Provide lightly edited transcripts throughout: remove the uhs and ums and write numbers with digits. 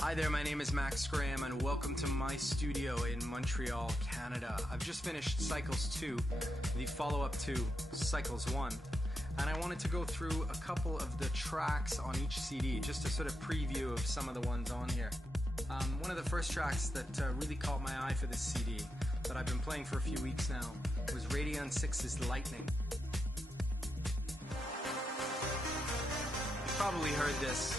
Hi there, my name is Max Graham and welcome to my studio in Montreal, Canada. I've just finished Cycles 2, the follow-up to Cycles 1, and I wanted to go through a couple of the tracks on each CD, just a sort of preview of some of the ones on here. One of the first tracks that really caught my eye for this CD, that I've been playing for a few weeks now, was Radion 6's Lightning. You probably heard this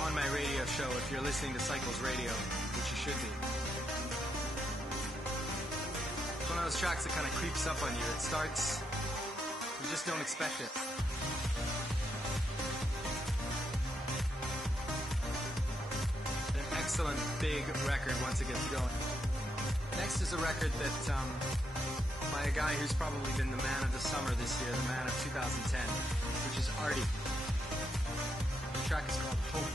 on my radio show if you're listening to Cycles Radio, which you should be. It's one of those tracks that kind of creeps up on you. It starts, you just don't expect it. An excellent big record once it gets going. Next is a record that by a guy who's probably been the man of the summer this year, the man of 2010, which is Arty. The track is called Hope.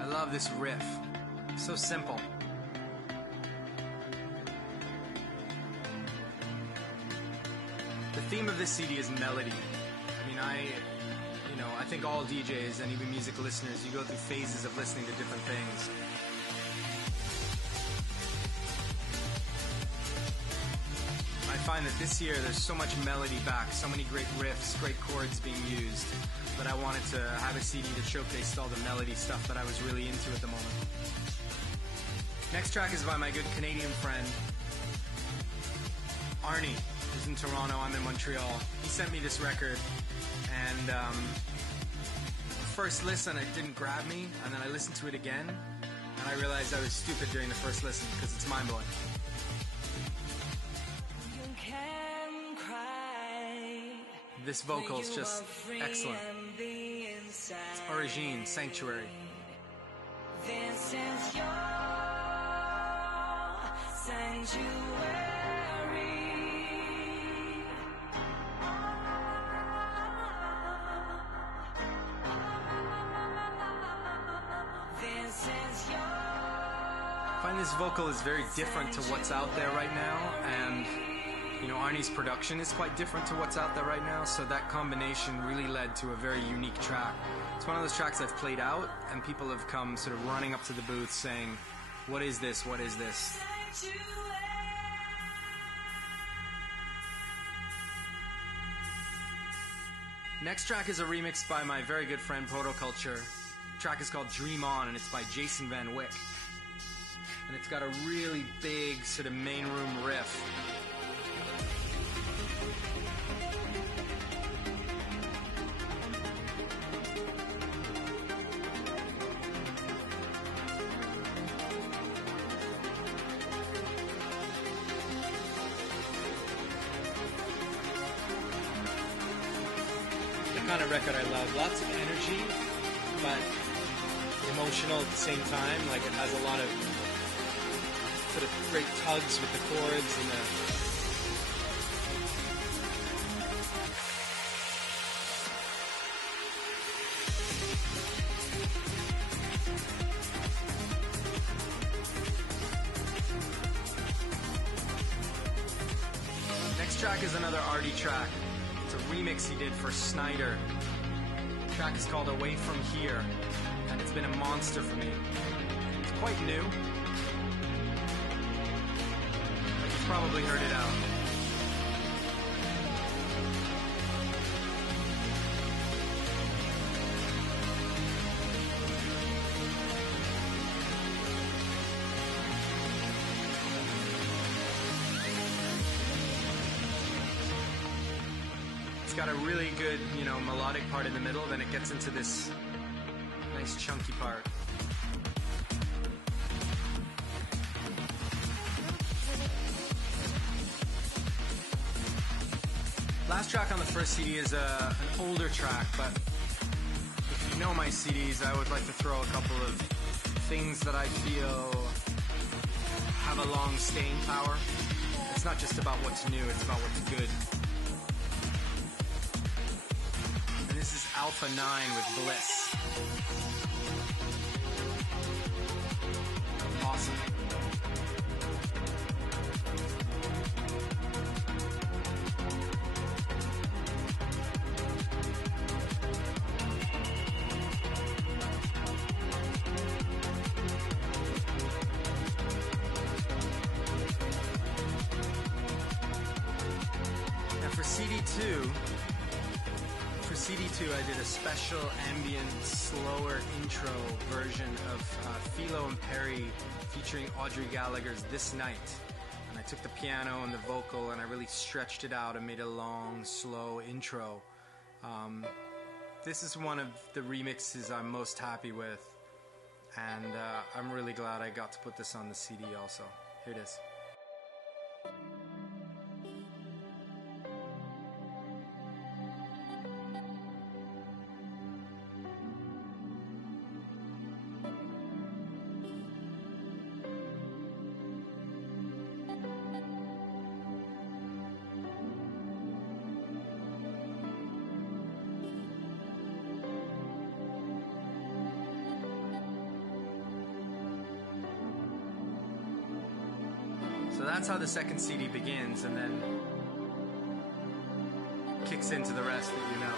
I love this riff. So simple. The theme of this CD is melody. I mean, I think all DJs and even music listeners, you go through phases of listening to different things. I find that this year there's so much melody back, so many great riffs, great chords being used, that I wanted to have a CD that showcased all the melody stuff that I was really into at the moment. Next track is by my good Canadian friend, Arty, who's in Toronto, I'm in Montreal. He sent me this record, and first listen, it didn't grab me, and then I listened to it again, and I realized I was stupid during the first listen, because it's mind-blowing. This vocal is just excellent. It's Origine, Sanctuary. This is your sanctuary. This is your I find this vocal is very different to what's out there right now, and Arty's production is quite different to what's out there right now, so that combination really led to a very unique track. It's one of those tracks I've played out, and people have come sort of running up to the booth saying, "What is this? What is this?" Next track is a remix by my very good friend Protoculture. The track is called Dream On, and it's by Jason Van Wyck. And it's got a really big sort of main room riff. Kind of record I love. Lots of energy, but emotional at the same time. Like, it has a lot of sort of great tugs with the chords and the next track is another Arty track. A remix he did for Snyder. The track is called Away From Here, and it's been a monster for me. It's quite new, but you've probably heard it out. It's got a really good, melodic part in the middle, then it gets into this nice chunky part. Last track on the first CD is an older track, but if you know my CDs, I would like to throw a couple of things that I feel have a long staying power. It's not just about what's new, it's about what's good. This is Alpha 9 with Bliss. Awesome. CD2, for CD2 I did a special ambient, slower intro version of Philo and Perry featuring Audrey Gallagher's This Night. And I took the piano and the vocal and I really stretched it out and made a long, slow intro. This is one of the remixes I'm most happy with, and I'm really glad I got to put this on the CD also. Here it is. So that's how the second CD begins, and then kicks into the rest that you know.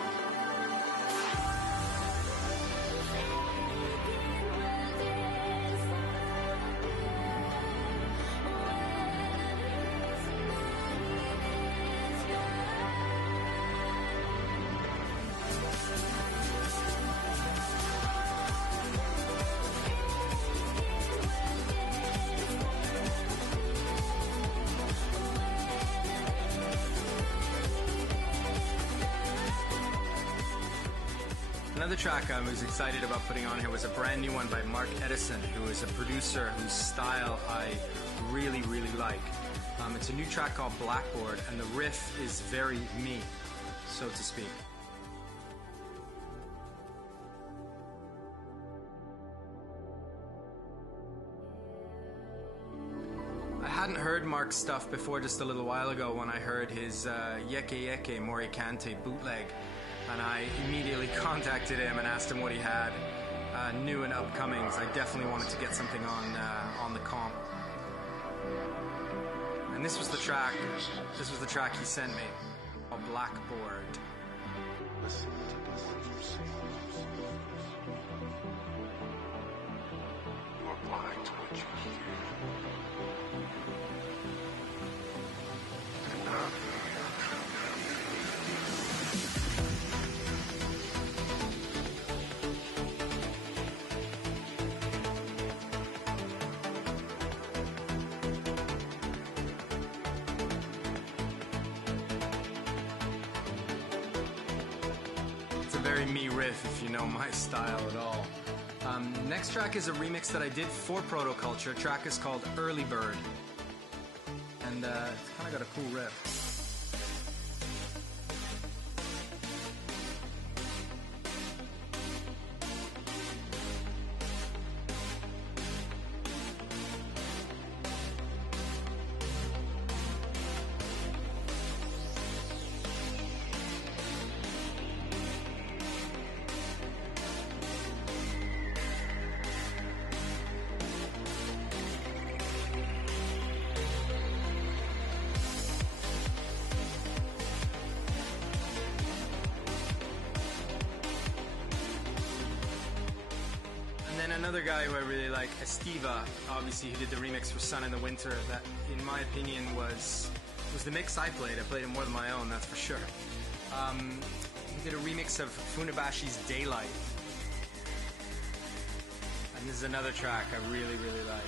Another track I was excited about putting on here was a brand new one by Mark Eteson, who is a producer whose style I really, really like. It's a new track called Blackboard, and the riff is very me, so to speak. I hadn't heard Mark's stuff before just a little while ago when I heard his Yeke Yeke Morikante bootleg. And I immediately contacted him and asked him what he had new and upcomings. I definitely wanted to get something on the comp. And this was the track. This was the track he sent me. A Blackboard. Listen to the words you sing. You are blind to what you hear. And now you hear truth. Very me riff if you know my style at all. Next track is a remix that I did for Protoculture. The track is called Early Bird, and it's kind of got a cool riff. Another guy who I really like, Estiva, obviously, who did the remix for Sun in the Winter, that in my opinion was the mix I played. I played it more than my own, that's for sure. He did a remix of Funabashi's Daylight. And this is another track I really, really like.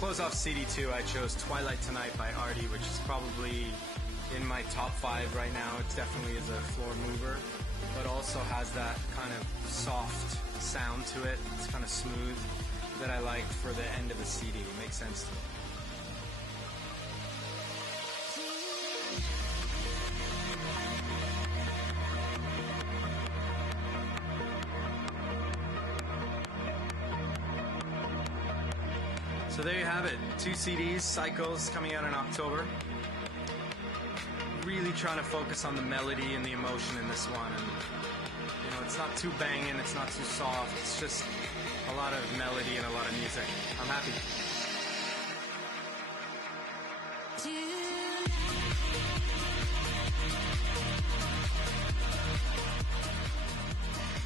Close off CD2, I chose Twilight Tonight by Arty, which is probably in my top 5 right now. It definitely is a floor mover, but also has that kind of soft sound to it. It's kind of smooth that I liked for the end of the CD. It makes sense to me. So there you have it, 2 CDs, Cycles, coming out in October. Really trying to focus on the melody and the emotion in this one, and you know, it's not too banging, it's not too soft, it's just a lot of melody and a lot of music. I'm happy.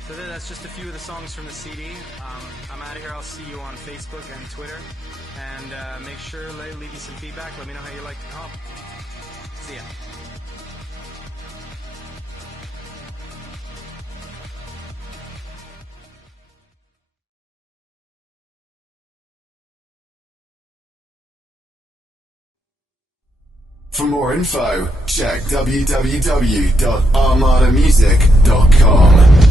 So that's just a few of the songs from the CD. I'm out of here. I'll see you on Facebook and Twitter. And make sure, leave me some feedback. Let me know how you like the comp. See ya. For more info, check www.armadamusic.com.